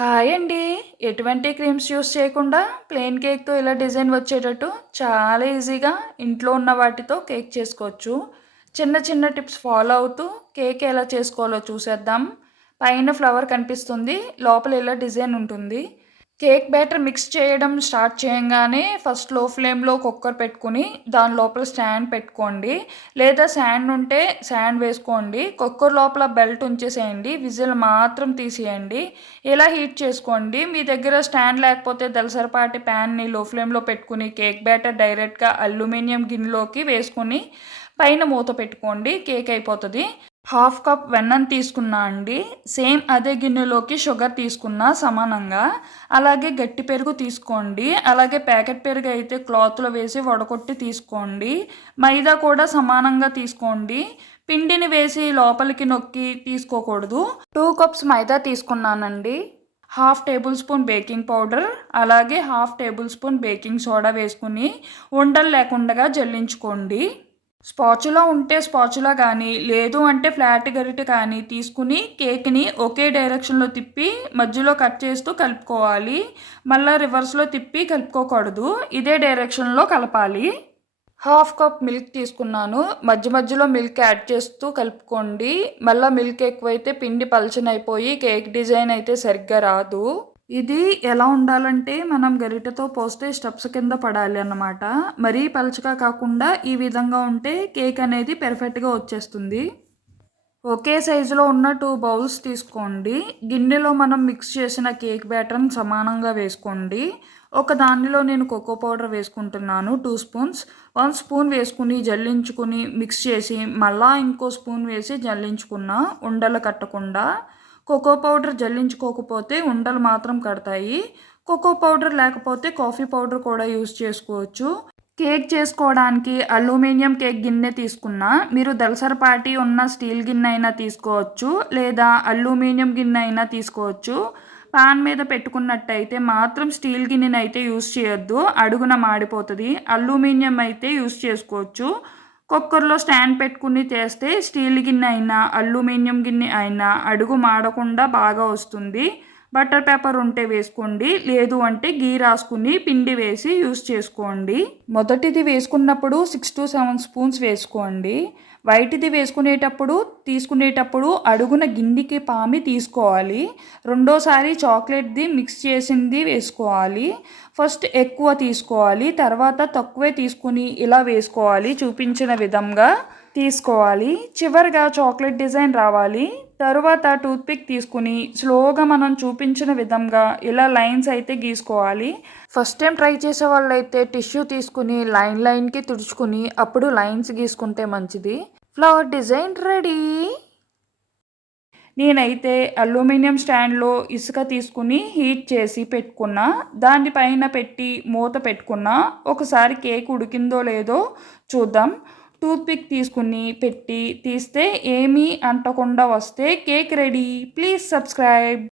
Hi అండి. ఎటువంటి creams use చేయకుండా ప్లెయిన్ కేక్తో ఇలా డిజైన్ వచ్చేటట్టు చాలా ఈజీగా ఇంట్లో ఉన్న వాటితో కేక్ చేసుకోవచ్చు. చిన్న చిన్న టిప్స్ ఫాలో అవుతూ కేక్ ఎలా చేసుకోవాలో చూసేద్దాం. పైన ఫ్లవర్ కనిపిస్తుంది. లోపల ఇలా డిజైన్ ఉంటుంది. కేక్ బ్యాటర్ మిక్స్ చేయడం స్టార్ట్ చేయంగానే ఫస్ట్లో ఫ్లేమ్లో కుక్కర్ పెట్టుకుని దాని లోపల స్టాండ్ పెట్టుకోండి. లేదా శాండ్ ఉంటే శాండ్ వేసుకోండి. కుక్కర్ లోపల బెల్ట్ ఉంచేసేయండి. విజిల్ మాత్రం తీసేయండి. ఇలా హీట్ చేసుకోండి. మీ దగ్గర స్టాండ్ లేకపోతే దలసరపాటి ప్యాన్ని లో ఫ్లేమ్లో పెట్టుకుని కేక్ బ్యాటర్ డైరెక్ట్గా అల్యూమినియం గిన్నెలోకి వేసుకుని పైన మూత పెట్టుకోండి. కేక్ అయిపోతుంది. హాఫ్ కప్ వెన్నను తీసుకున్నా అండి. సేమ్ అదే గిన్నెలోకి షుగర్ తీసుకున్నా సమానంగా. అలాగే గట్టి పెరుగు తీసుకోండి. అలాగే ప్యాకెట్ పెరుగు అయితే క్లాత్లో వేసి వడకొట్టి తీసుకోండి. మైదా కూడా సమానంగా తీసుకోండి. పిండిని వేసి లోపలికి నొక్కి తీసుకోకూడదు. టూ కప్స్ మైదా తీసుకున్నానండి. Half tablespoon baking powder అలాగే half tablespoon baking soda వేసుకుని ఉండలు లేకుండా జల్లించుకోండి. స్పాచులా ఉంటే స్పాచులా కానీ లేదు అంటే ఫ్లాట్ గరిటె కానీ తీసుకుని కేక్ని ఒకే డైరెక్షన్లో తిప్పి మధ్యలో కట్ చేస్తూ కలుపుకోవాలి. మళ్ళీ రివర్స్లో తిప్పి కలుపుకోకూడదు. ఇదే డైరెక్షన్లో కలపాలి. హాఫ్ కప్ మిల్క్ తీసుకున్నాను. మధ్య మధ్యలో మిల్క్ యాడ్ చేస్తూ కలుపుకోండి. మళ్ళీ మిల్క్ ఎక్కువైతే పిండి పలచనైపోయి కేక్ డిజైన్ అయితే సరిగ్గా రాదు. ఇది ఎలా ఉండాలంటే మనం గరిటెతో పోస్తే స్టెప్స్ కింద పడాలి అన్నమాట. మరీ పలచగా కాకుండా ఈ విధంగా ఉంటే కేక్ అనేది పెర్ఫెక్ట్గా వచ్చేస్తుంది. ఒకే సైజులో ఉన్న టూ బౌల్స్ తీసుకోండి. గిన్నెలో మనం మిక్స్ చేసిన కేక్ బ్యాటర్ని సమానంగా వేసుకోండి. ఒక దానిలో నేను కోకో పౌడర్ వేసుకుంటున్నాను టూ స్పూన్స్. వన్ స్పూన్ వేసుకుని జల్లించుకుని మిక్స్ చేసి మళ్ళా ఇంకో స్పూన్ వేసి జల్లించుకున్న ఉండలు కట్టకుండా కోకో పౌడర్ జల్లించుకోకపోతే ఉండలు మాత్రం కడతాయి. కోకో పౌడర్ లేకపోతే కాఫీ పౌడర్ కూడా యూస్ చేసుకోవచ్చు. కేక్ చేసుకోవడానికి అల్యూమినియం కేక్ గిన్నె తీసుకున్నా మీరు దలసరపాటి ఉన్న స్టీల్ గిన్నె అయినా తీసుకోవచ్చు లేదా అల్యూమినియం గిన్నె అయినా తీసుకోవచ్చు. పాన్ మీద పెట్టుకున్నట్టయితే మాత్రం స్టీల్ గిన్నెనైతే యూస్ చేయొద్దు. అడుగున మాడిపోతుంది. అల్యూమినియం అయితే యూస్ చేసుకోవచ్చు. కుక్కర్లో స్టాండ్ పెట్టుకుని చేస్తే స్టీల్ గిన్నె అయినా అల్యూమినియం గిన్నె అయినా అడుగు మాడకుండా బాగా వస్తుంది. బటర్ పేపర్ ఉంటే వేసుకోండి లేదు అంటే గీ రాసుకుని పిండి వేసి యూస్ చేసుకోండి. మొదటిది వేసుకున్నప్పుడు సిక్స్ టు సెవెన్ స్పూన్స్ వేసుకోండి. వైట్ది వేసుకునేటప్పుడు తీసుకునేటప్పుడు అడుగున గిన్నెకి పామి తీసుకోవాలి. రెండోసారి చాక్లెట్ది మిక్స్ చేసింది వేసుకోవాలి. ఫస్ట్ ఎక్కువ తీసుకోవాలి. తర్వాత తక్కువే తీసుకుని ఇలా వేసుకోవాలి. చూపించిన విధంగా తీసుకోవాలి. చివరిగా చాక్లెట్ డిజైన్ రావాలి. తరువాత టూత్పిక్ తీసుకుని స్లోగా మనం చూపించిన విధంగా ఇలా లైన్స్ అయితే గీసుకోవాలి. ఫస్ట్ టైం ట్రై చేసే వాళ్ళైతే టిష్యూ తీసుకుని లైన్ లైన్కి తుడుచుకుని అప్పుడు లైన్స్ గీసుకుంటే మంచిది. Flower design ready? నేనైతే అల్యూమినియం స్టాండ్లో ఇసుక తీసుకుని హీట్ చేసి పెట్టుకున్నా దానిపైన పెట్టి మూత పెట్టుకున్నా ఒకసారి కేక్ ఉడికిందో లేదో చూద్దాం. టూత్పిక్ తీసుకుని పెట్టి తీస్తే ఏమీ అంటకుండా వస్తే కేక్ రెడీ. Please subscribe.